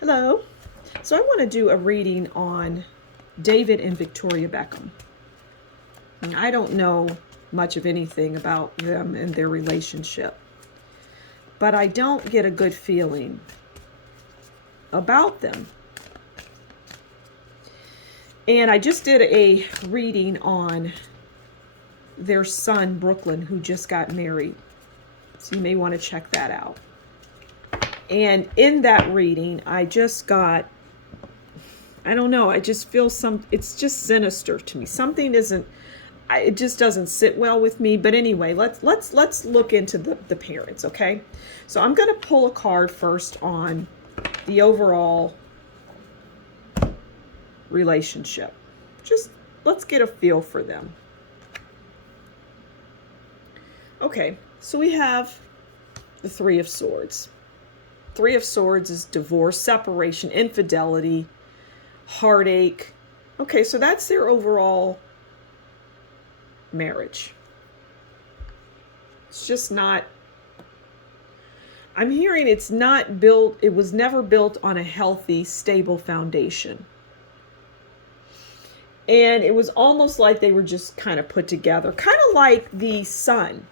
Hello. So I want to do a reading on David and Victoria Beckham. And I don't know much of anything about them and their relationship, but I don't get a good feeling about them. And I just did a reading on their son, Brooklyn, who just got married. So you may want to check that out. And in that reading, I just got, I don't know, I just feel it's just sinister to me. Something isn't, it just doesn't sit well with me. But anyway, let's look into the parents, okay? So I'm going to pull a card first on the overall relationship. Just let's get a feel for them. Okay, so we have the Three of Swords. Three of Swords is divorce, separation, infidelity, heartache. Okay, so that's their overall marriage. It's just not, I'm hearing it's not built, it was never built on a healthy, stable foundation. And it was almost like they were just kind of put together, kind of like the Sun.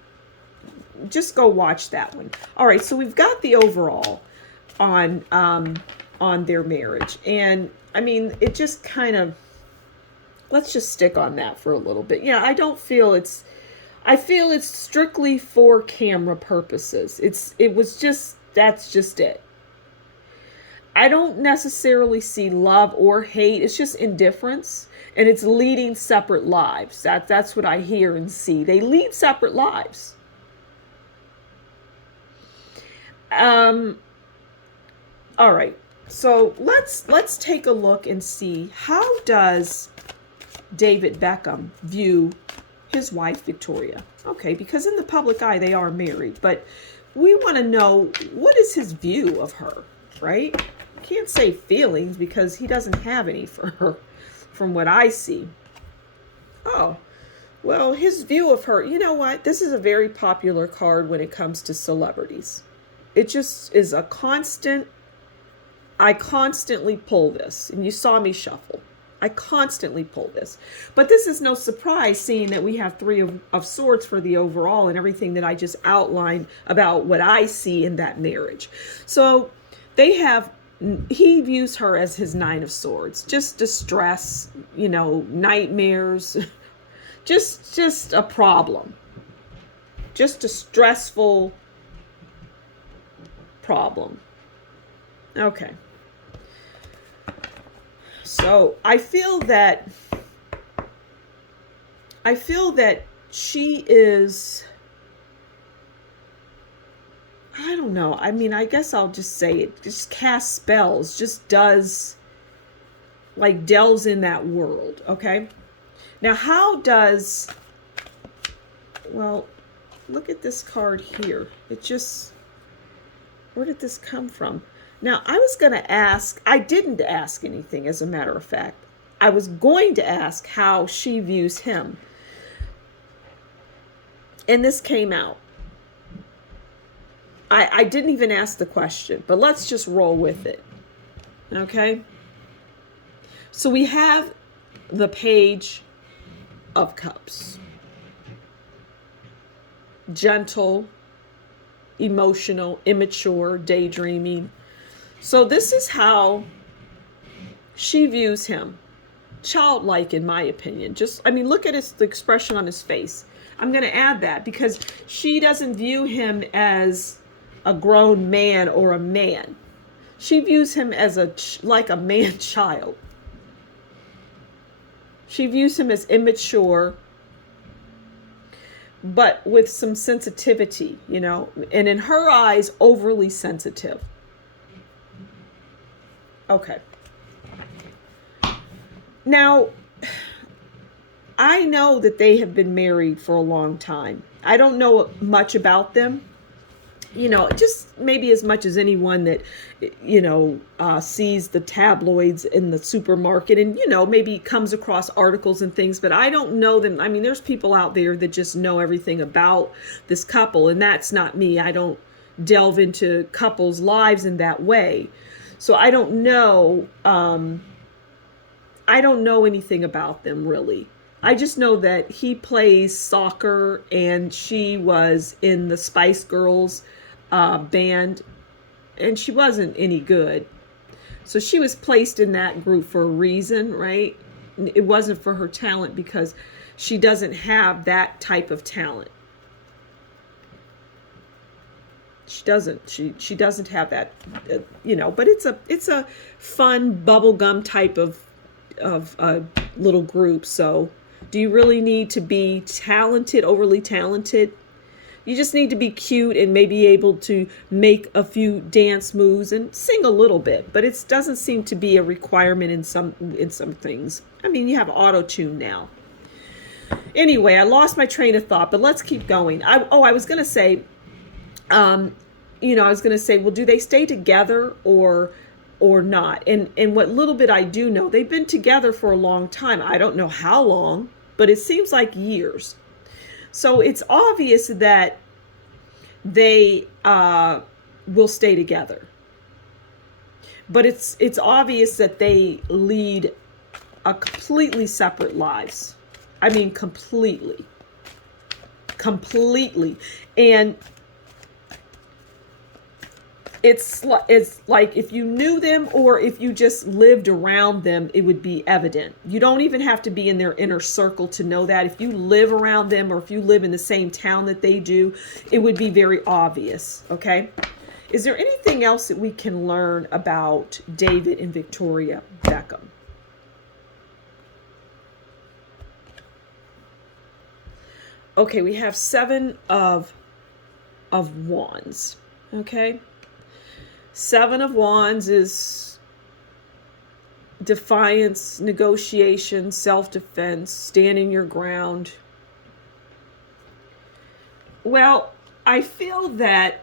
Just go watch that one. All right, so we've got the overall on their marriage, and I mean, it just kind of, let's just stick on that for a little bit. Yeah, I don't feel it's, I feel it's strictly for camera purposes. It was just, that's just it. I don't necessarily see love or hate. It's just indifference, and it's leading separate lives. That's what I hear and see. They lead separate lives. All right, so let's take a look and see, how does David Beckham view his wife Victoria? Okay, because in the public eye they are married, but we want to know, what is his view of her, right? Can't say feelings because he doesn't have any for her from what I see. Oh, well, his view of her, you know what? This is a very popular card when it comes to celebrities. It just is a constant, I constantly pull this, and you saw me shuffle. I constantly pull this. But this is no surprise, seeing that we have Three of Swords for the overall and everything that I just outlined about what I see in that marriage. So they have, he views her as his Nine of Swords. Just distress, you know, nightmares, just a problem. Just a stressful problem. Okay. So I feel that she is, I don't know. I mean, I guess I'll just say it. Just casts spells, just does, like, delves in that world, okay? Now, how does, well, look at this card here. It just, where did this come from? Now, I was going to ask, I didn't ask anything, as a matter of fact. I was going to ask how she views him. And this came out. I didn't even ask the question, but let's just roll with it. Okay? So we have the Page of Cups. Gentle, emotional, immature, daydreaming. So this is how she views him. Childlike, in my opinion. Just, I mean, look at the expression on his face. I'm going to add that because she doesn't view him as a grown man or a man. She views him as like a man child. She views him as immature, but with some sensitivity, you know, and in her eyes, overly sensitive. Okay. Now, I know that they have been married for a long time. I don't know much about them. You know, just maybe as much as anyone that, you know, sees the tabloids in the supermarket and, you know, maybe comes across articles and things, but I don't know them. I mean, there's people out there that just know everything about this couple, and that's not me. I don't delve into couples' lives in that way. So I don't know. I don't know anything about them really. I just know that he plays soccer and she was in the Spice Girls band, and she wasn't any good. So she was placed in that group for a reason, right? It wasn't for her talent, because she doesn't have that type of talent. She doesn't. She doesn't have that, But it's a fun bubblegum type of little group. So, do you really need to be talented, overly talented? You just need to be cute and maybe able to make a few dance moves and sing a little bit. But it doesn't seem to be a requirement in some things. I mean, you have auto tune now. Anyway, I lost my train of thought, but let's keep going. I was gonna say, well, do they stay together or not? And what little bit I do know, they've been together for a long time. I don't know how long, but it seems like years. So it's obvious that they will stay together. But it's obvious that they lead a completely separate lives. I mean, completely. And it's like if you knew them or if you just lived around them, it would be evident. You don't even have to be in their inner circle to know that. If you live around them or if you live in the same town that they do, it would be very obvious, okay? Is there anything else that we can learn about David and Victoria Beckham? Okay, we have 7 of Wands, okay? 7 of Wands is defiance, negotiation, self-defense, standing your ground. Well, I feel that,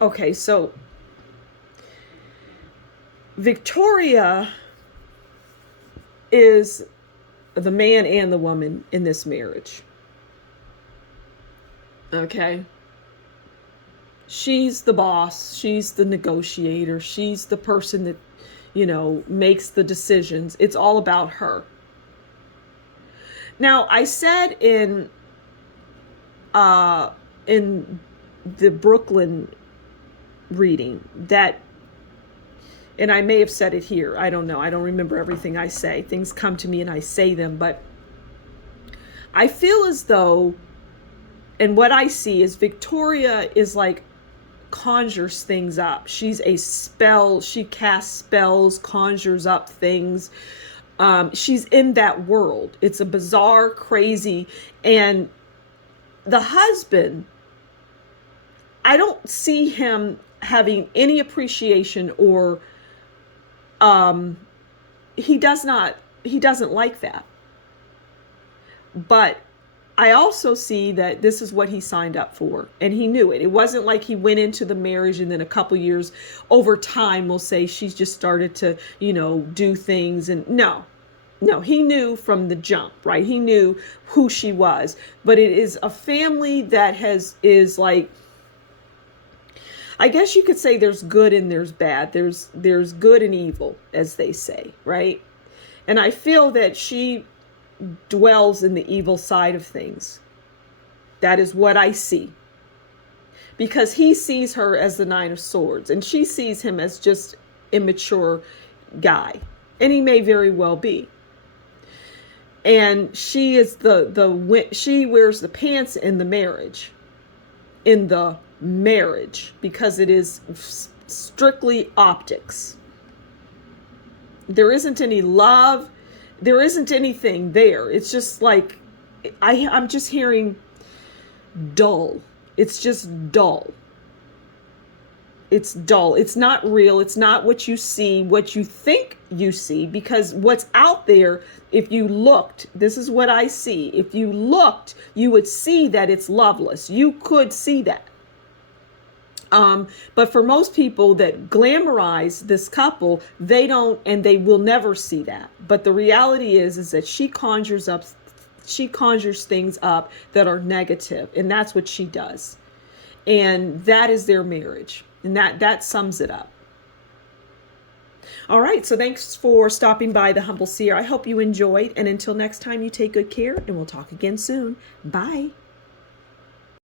okay, so Victoria is the man and the woman in this marriage. Okay? She's the boss. She's the negotiator. She's the person that, makes the decisions. It's all about her. Now, I said in the Brooklyn reading that, and I may have said it here, I don't know, I don't remember everything I say. Things come to me and I say them, but I feel as though, and what I see is Victoria is like conjures things up. She's a spell, she casts spells, conjures up things. She's in that world. It's a bizarre, crazy, and the husband, I don't see him having any appreciation or he doesn't like that. But I also see that this is what he signed up for, and he knew it. It wasn't like he went into the marriage and then a couple years over time, we'll say, she's just started to, do things. And no, he knew from the jump, right? He knew who she was. But it is a family that is like, I guess you could say there's good and there's bad. There's good and evil, as they say, right? And I feel that she dwells in the evil side of things. That is what I see. Because he sees her as the 9 of Swords, and she sees him as just immature guy. And he may very well be. And she is she wears the pants in the marriage. Because it is strictly optics. There isn't any love. There isn't anything there. It's just like, I'm just hearing dull. It's just dull. It's dull. It's not real. It's not what you see, what you think you see, because what's out there, if you looked, this is what I see. If you looked, you would see that it's loveless. You could see that. But for most people that glamorize this couple, they don't, and they will never see that. But the reality is that she conjures things up that are negative, and that's what she does. And that is their marriage. And that sums it up. All right, so thanks for stopping by the Humble Seer. I hope you enjoyed, and until next time, you take good care, and we'll talk again soon. Bye.